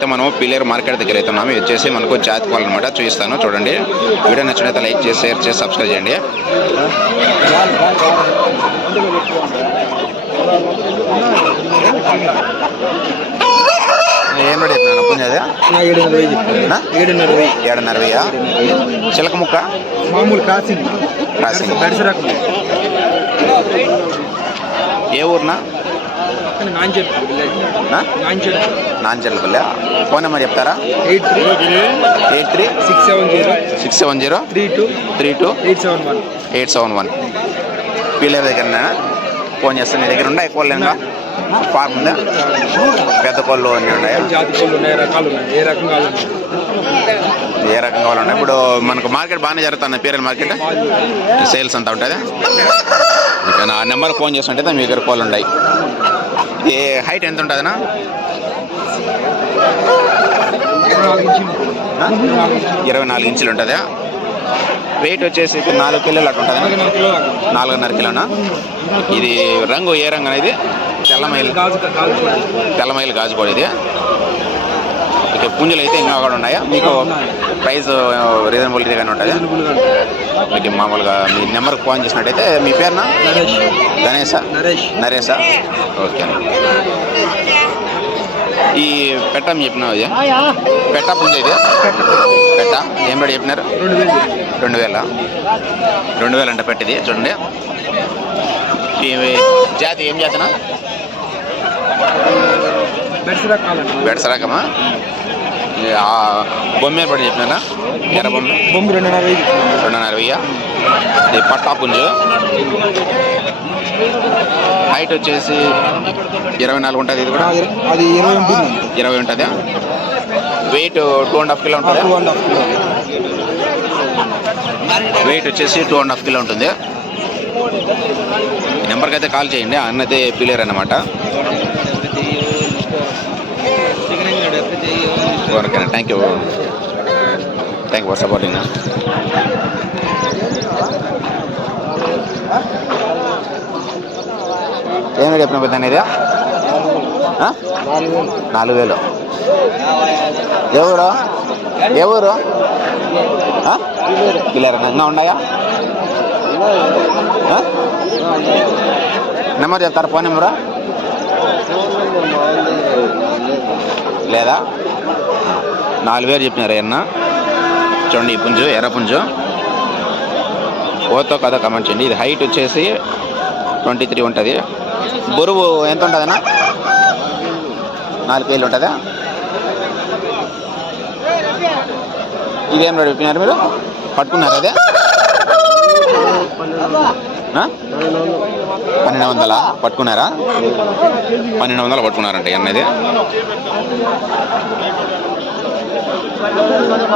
అయితే మనం pillar market దగ్గర అయితే ఉన్నాము. వచ్చేసి మనకు జాతి పాలు అనమాట చూపిస్తాను చూడండి. వీడియో నచ్చినైతే లైక్ చేసి షేర్ చేసి సబ్స్క్రైబ్ చేయండి. ఏం రెడీ పుంజది ఏడున్నర? ఏడున్నర వెయ్యి. ఏడున్నర వెయ్యా? చిలక ముక్క? మామూలు క్రాసింగ్. క్రాసింగ్. ఏ ఊరునా? నాంచెడు నా? నాంచెడు నాంచర్లపల్లి ఫోన్ నెంబర్ చెప్తారా? Eight three. Eight three. Six seven zero. Six seven zero. Three two. Three two. Eight seven one. Eight seven one. పిల్లల దగ్గర ఫోన్ చేస్తాను. నీ దగ్గర ఉన్నాయి కోళ్ళు ఏమన్నా ఫార్మ్ ఉందా? పెద్ద కోళ్ళు అన్నీ ఉన్నాయా? ఏ రకం కావాలి ఏ రకంగా వాళ్ళు ఉన్నాయి? ఇప్పుడు మనకు మార్కెట్ బాగానే జరుగుతుంది. పీరియల్ మార్కెట్? సేల్స్ అంతా ఉంటుంది? నా నెంబర్ ఫోన్ చేస్తుంటే మీ దగ్గర కోళ్ళు ఉన్నాయి. ఏ హైట్ ఎంత ఉంటుందన్నా ఇరవై నాలుగు ఇంచులు ఉంటుందా? వెయిట్ వచ్చేసి నాలుగు కిలోలు అట్లా ఉంటుంది నాలుగున్నర కిలో కిలోనా? ఇది రంగు ఏ రంగు అనేది? తెల్లమైలు గాజు గాజు కోడి. తెల్లమైలు గాజుకోడి ఇది. ఇక పుంజులు అయితే ఇంకా కూడా ఉన్నాయా? మీకు ప్రైస్ రీజనబుల్గానే ఉంటుంది. మీకు మామూలుగా మీ నెంబర్కి ఫోన్ చేసినట్టయితే మీ పేరున? గణేశా నరేష్. నరేశా ఓకే. ఈ పెట్ట చెప్పినావు ఇది పెట్ట పుంజ ఇది? పెట్ట. ఏం రెడీ చెప్పినారు? రెండు వేలు. రెండు వేల? అంటే పెట్టిది చూడండి. జాతి ఏం జాతినా? బెడస రకమా? బొమ్మ పడి చెప్పినా ఎర్ర బొమ్మ? బొమ్మ రెండున్నర వెయ్యి. రెండున్నర వెయ్య ఇది పట్టా పుంజు. హైట్ వచ్చేసి ఇరవై నాలుగు ఉంటుంది ఇది కూడా? అది ఇరవై ఉంటుంది. ఇరవై ఉంటుంది? Weight two and half kilo ఉంటుంది? Two and half kilo weight వచ్చేసి టూ అండ్ హాఫ్ కిలో ఉంటుంది. నెంబర్కి అయితే కాల్ చేయండి అన్నదే పిలేర్ అన్నమాట. Okay thank you thank you for supporting ఏమి చెప్పిన పెద్ద ఇది? నాలుగు వేలు. ఎవరు ఎవరు పిల్లర్ ఉన్నాయా? నెంబర్ చెప్తారా? ఫోన్ నెంబరా? లేదా? నాలుగు వేలు చెప్పినారు అన్న చూడండి ఈ పుంజు ఎర్ర పుంజు. ఓతో కదా కమెంట్ చేయండి. ఇది హైట్ వచ్చేసి ట్వంటీ త్రీ ఉంటుంది. బరువు ఎంత ఉంటుందన్నా? నాలుగు వేలు ఉంటుందా? ఇదేం రెడీ చెప్పినారు మీరు? పట్టుకున్నారు అదే? పన్నెండు వందల? పట్టుకున్నారా? పన్నెండు వందల పట్టుకున్నారంట అన్నది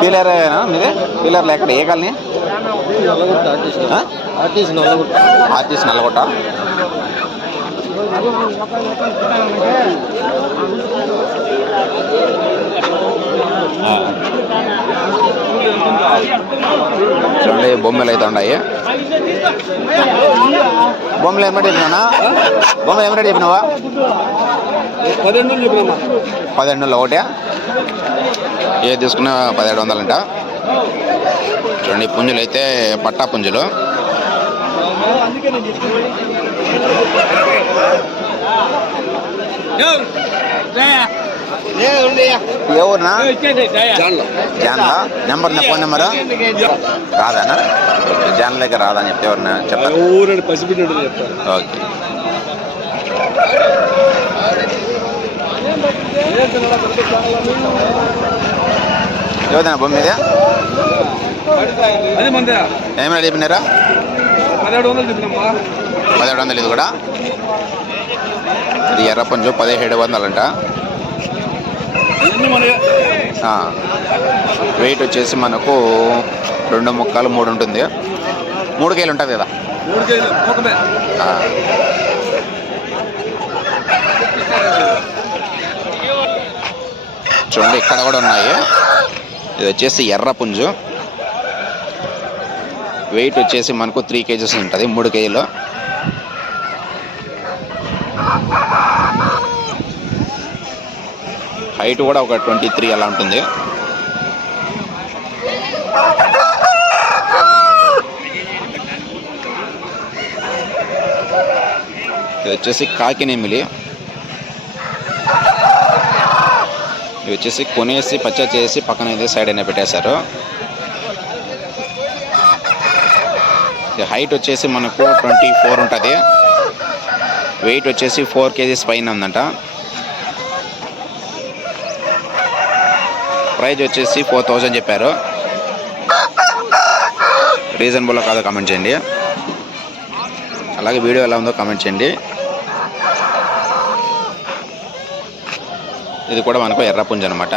పీలరేనా మీది? పీలర్లు ఎక్కడ ఏ కాలనీ? ఆర్టీసీ నల్లగొట్ట. చూడండి బొమ్మలు అయితే ఉన్నాయి. బొమ్మలు ఏం రెడీ చెప్పినా బొమ్మ ఏం రెడీ చెప్పినావా? పదిహేడు వందలు ఒకటే. ఏ తీసుకున్నా పదిహేడు వందలంట. చూడండి పుంజులు అయితే పట్టా పుంజులు. ఏ ఊరినా? జాన్లా. Number phone number? రాదానా? Okay John దగ్గర రాదని చెప్తే ఎవరినా చెప్తారు. ఓకే. ఏదైనా బొమ్మ మీద. ఏమైనా చెప్పినారా? పదిహేడు వందలు ఇది కూడా? ఇది ఎర్ర పుంజు పదిహేడు వందలంట. వెయిట్ వచ్చేసి మనకు రెండు ముక్కలు మూడు ఉంటుంది. మూడు కేలు ఉంటుంది కదా? మూడు ఆ. చూడండి ఇక్కడ కూడా ఉన్నాయి. ఇది వచ్చేసి ఎర్ర పుంజు. వెయిట్ వచ్చేసి మనకు త్రీ కేజీస్ ఉంటుంది మూడు కేజీలు. హైట్ కూడా ఒక ట్వంటీ త్రీ అలా ఉంటుంది. ఇది వచ్చేసి కాకినేమిలి. ఇవి వచ్చేసి కొనేసి పచ్చ చేసి పక్కన అయితే సైడ్ అయినా పెట్టేశారు. హైట్ వచ్చేసి మనకు ట్వంటీ ఫోర్ ఉంటుంది. వెయిట్ వచ్చేసి ఫోర్ కేజీస్ పైన ఉందంట. ప్రైజ్ వచ్చేసి ఫోర్ థౌజండ్ చెప్పారు. రీజనబుల్ కాదో కామెంట్ చేయండి. అలాగే వీడియో ఎలా ఉందో కామెంట్ చేయండి. ఇది కూడా మనకు ఎర్రపుంజ అనమాట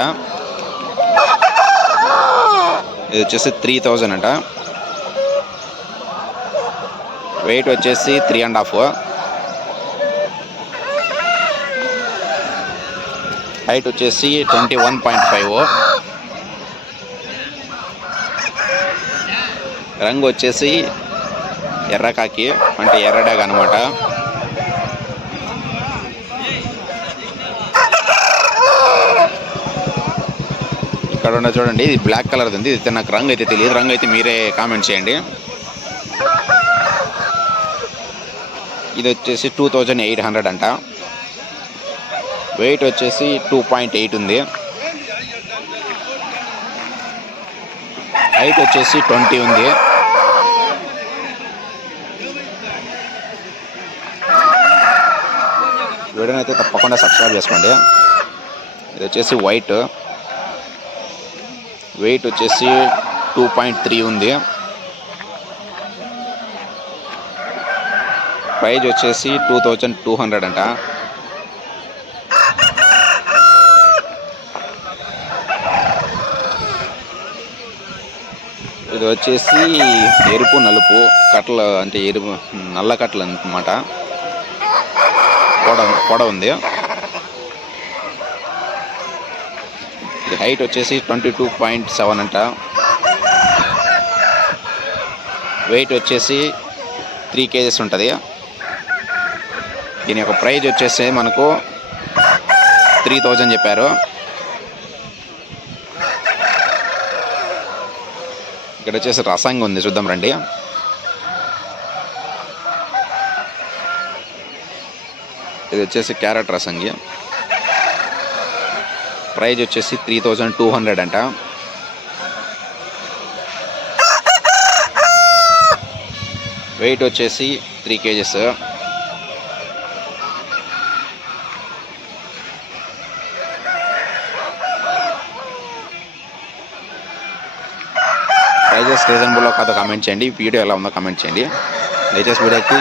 ఇది వచ్చేసి త్రీ థౌజండ్ అంట. వెయిట్ వచ్చేసి త్రీ అండ్ హాఫ్ హైట్ వచ్చేసి ట్వంటీ వన్ పాయింట్ ఫైవ్ రంగు వచ్చేసి ఎర్రకాకి అంటే ఎర్రడాగ్ అనమాట ఇక్కడ ఉన్న చూడండి. ఇది బ్లాక్ కలర్ ఉంది. ఇది నాకు రంగు అయితే తెలియదు. రంగు అయితే మీరే కామెంట్ చేయండి. ఇది వచ్చేసి టూ థౌజండ్ ఎయిట్ హండ్రెడ్ అంట. వెయిట్ వచ్చేసి టూ పాయింట్ ఎయిట్ ఉంది. హైట్ వచ్చేసి ట్వంటీ ఉంది. వీడియోని అయితే తప్పకుండా సబ్స్క్రైబ్ చేసుకోండి. ఇది వచ్చేసి వైట్ వెయిట్ వచ్చేసి టూ పాయింట్ త్రీ ఉంది. ప్రైజ్ వచ్చేసి టూ థౌజండ్ టూ హండ్రెడ్ అంట. ఇది వచ్చేసి ఎరుపు నలుపు కట్టలు అంటే ఎరుపు నల్ల కట్టలు అనమాట పొడ పొడ ఉంది. ఇది హైట్ వచ్చేసి ట్వంటీ టూ పాయింట్ సెవెన్ అంట. వెయిట్ వచ్చేసి త్రీ కేజెస్ ఉంటుంది. దీని యొక్క ప్రైజ్ వచ్చేసి మనకు త్రీ థౌజండ్ చెప్పారు. ఇక్కడ వచ్చేసి రసంగి ఉంది చూద్దాం రండి. ఇది వచ్చేసి క్యారెట్ రసంగి. ప్రైజ్ వచ్చేసి త్రీ థౌజండ్ టూ హండ్రెడ్ అంట. వెయిట్ వచ్చేసి త్రీ కేజెస్. ప్రైజెస్ రీజనబుల్లో కాదు కామెంట్ చేయండి. వీడియో ఎలా ఉందో కామెంట్ చేయండి. దయచేసి వీడియోకి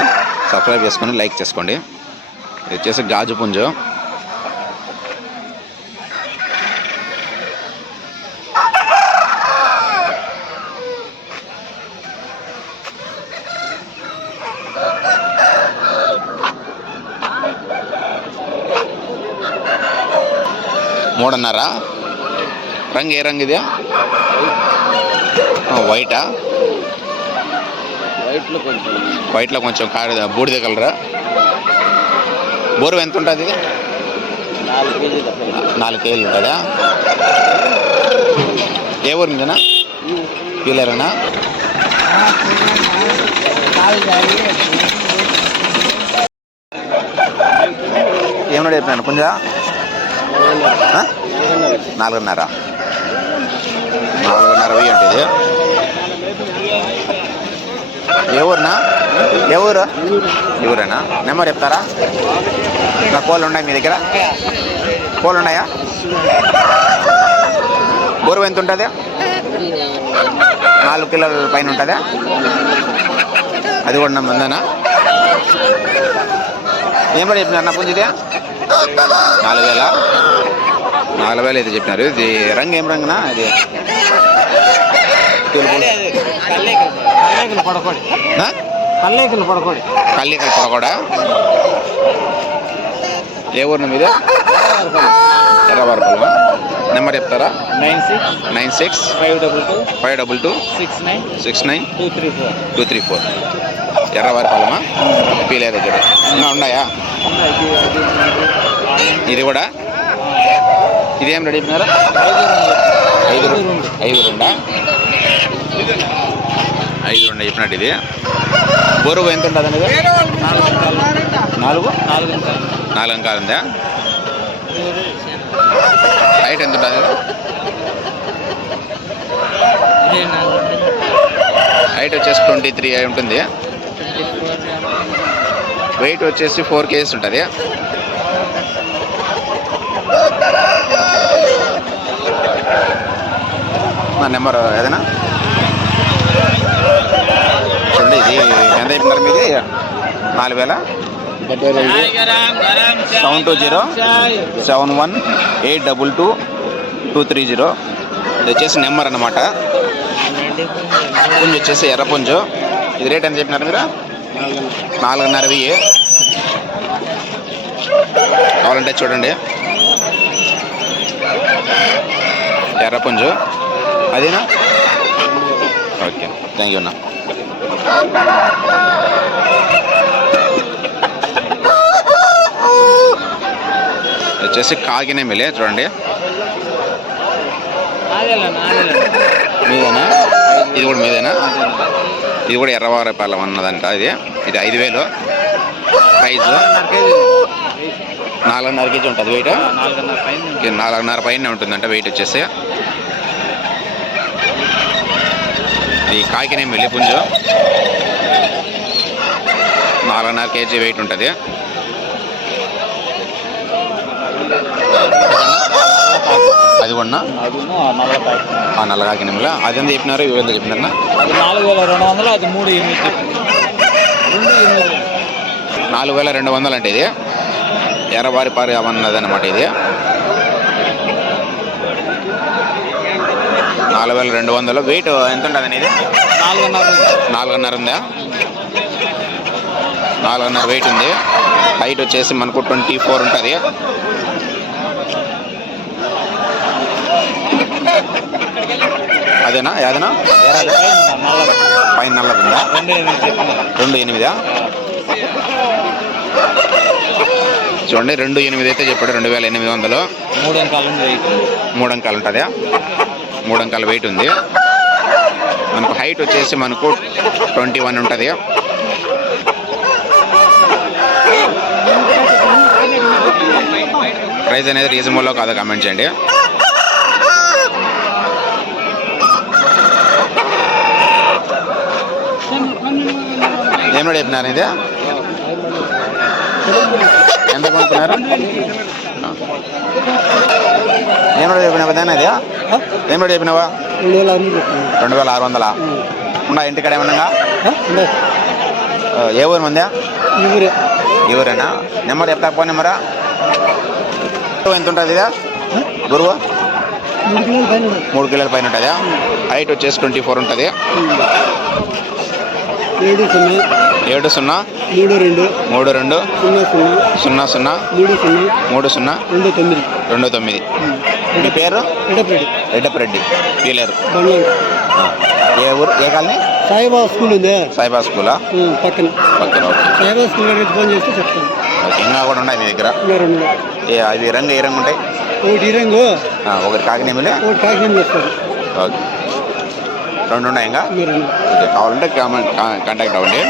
సబ్స్క్రైబ్ చేసుకొని లైక్ చేసుకోండి. ఇది వచ్చేసి గాజు పుంజు. మూడున్నరా? రంగు ఏ రంగు ఇది వైటా వైట్లో కొంచెం. వైట్లో కొంచెం కాడి బూడిద కలరా బోరు ఎంత ఉంటుంది? ఇది నాలుగు కేజీలు ఉంటుందా ఏ ఊరు మీదనా? పీలేరనా ఏమన్నా చెప్పినాను పుంజా? ఆ? నాలుగున్నర. నాలుగున్నర వెయ్యి ఉంటుంది ఏ ఊరునా? ఏ ఊరు? ఈ ఊరేనా? నెంబర్ చెప్తారా? ఇంకా కోళ్ళు ఉన్నాయి మీ దగ్గర. కోళ్ళు ఉన్నాయా? బోరు ఎంత ఉంటుంది? నాలుగు కిలోల పైన ఉంటుందా? అది కూడా మందేనా? ఏం పడి చెప్పినారు నా పుంజిదే? నాలుగు వేల? నాలుగు వేలు అయితే చెప్పినారు. ఇది రంగు ఏం రంగునా? ఇది తెలుపు కల్లేకలు పడకోడి? కల్లేకలు పడకోడి. కల్లికల్ పొరగొడ ఏ ఊరిన మీద? ఎర్రవరపల్లి నెంబర్ చెప్తారా? Nine six nine six five double two five double two six nine six nine two three four. Two three four. ఎర్రవారిపాలెమా? పీలే దగ్గర. ఇంకా ఉన్నాయా? ఇది కూడా? ఇదేం రెడీ చెప్పినారా ఐదు ఐదు రెండా? ఐదు రెండు చెప్పినట్టు ఇది. బోరువు ఎంత ఉంటుంది అనేది? నాలుగు? నాలుగు నాలుగు అంకాలు ఉందా? హైట్ ఎంత ఉంటుంది హైట్ వచ్చేసి ట్వంటీ త్రీ ఉంటుంది. వెయిట్ వచ్చేసి ఫోర్ కేజీస్ ఉంటుంది. నా నెంబర్ ఏదైనా? చూడండి ఇది ఎంత అయిపోయినారు మీది? నాలుగు వేల? Seven two zero seven one eight double two two three zero ఇది వచ్చేసి నెంబర్ అన్నమాట. పుంజు వచ్చేసి ఎర్ర పుంజు. ఇది రేట్ ఎంత చెప్పినారు మీరు? నాలుగున్నర వెయ్యి. కావాలంటే చూడండి. ఎర్ర పుంజు. అదేనా? ఓకే. థ్యాంక్ యూ అన్న. వచ్చేసి కాకినేమిలే చూడండి. మీదేనా? ఇది కూడా మీదేనా? ఇది కూడా ఎర్రవారపాలెం అన్నదంట ఇది. ఇది ఐదు వేలు. ప్రైజ్ నాలుగున్నర కేజీ ఉంటుంది. వెయిట్ నాలుగున్నర పైన ఉంటుందంట వెయిట్ వచ్చేసి. ఈ కాకినే మెల్లి పుంజు నాలుగున్నర కేజీ వెయిట్ ఉంటుంది. అది కూడా అది నల్ల ప్యాకెట్. ఆ నల్ల కాకినేమిలా అది ఎంత చెప్పినారు? ఇవి ఎంత చెప్పినారన్నా అది నాలుగు వేల రెండు వందలు అది మూడు ఎనిమిది నాలుగు వేల రెండు వందలు అంటే ఇది. ఎర్రబారి పారి అవన్నది అనమాట ఇది. నాలుగు వేల రెండు వందలు. వెయిట్ ఎంత ఉంటుంది ఇది నాలుగున్నర నాలుగున్నర ఉందా? నాలుగున్నర వెయిట్ ఉంది. హైట్ వచ్చేసి మనకు ట్వంటీ ఫోర్ ఉంటుంది. అదేనా? అదేనా పైన నల్లది ఉందా రెండు ఎనిమిదా? చూడండి రెండు ఎనిమిది అయితే చెప్పాడు రెండు వేల ఎనిమిది వందలు. మూడు అంకాలు వెయిట్ మూడు అంకాలు ఉంటుందా? మూడు అంకాల వెయిట్ ఉంది. మనకు హైట్ వచ్చేసి మనకు ట్వంటీ వన్ ఉంటుంది. ప్రైస్ అనేది రీజనబుల్లో కాదు కామెంట్ చేయండి. ఏం చెప్పినారు ఇది? ఎంత కొనుక్కున్నారు? ఏం చెప్పినావు దాని ఇది? ఏం చెప్పినావా రెండు వేల ఆరు వందలా? ఉందా ఇంటికాడ ఏమన్నా ఏ ఊరు ఉందా ఊరే ఈ ఊరేనా నెంబర్ చెప్తా ఫోన్ నెంబరా? ఎంత ఉంటుంది ఇదా? గురువు? మూడు మూడు కిలోల పైన ఉంటుందా. హైట్ వచ్చేసి ట్వంటీ ఫోర్ ఉంటుంది. ఏడు సున్నా. ఏడు సున్నా. మూడు రెండు. మూడు రెండు. సున్నా సున్నా. సున్నా సున్నా. మూడు మూడు సున్నా. సున్నా రెండు తొమ్మిది. రెండు తొమ్మిది. మీ పేరు? ఎడపరెడ్డి రెడ్డప్పరెడ్డి పీలేరు. ఏ ఊరు? ఏ కాలనీ? సాయిబాబా స్కూల్ ఉంది. సాయిబా స్కూలా? పక్కన. పక్కన ఓకే. సాయిబాబా స్కూల్ ఫోన్ చేస్తే చెప్తాను. ఓకే ఇంకా కూడా ఉన్నాయి మీ దగ్గర? ఏ అవి రంగు ఏ రంగు ఉంటాయి? ఒకటి ఈ రంగు. ఒకటి కాకినేమిలే ఒకటి కాకినాడ చేస్తారు ఓకే. రెండు ఉన్నాయి ఇంకా? ఇంకా రెండు. ఓకే కావాలంటే కామెంట్ కాంటాక్ట్ అవ్వండి.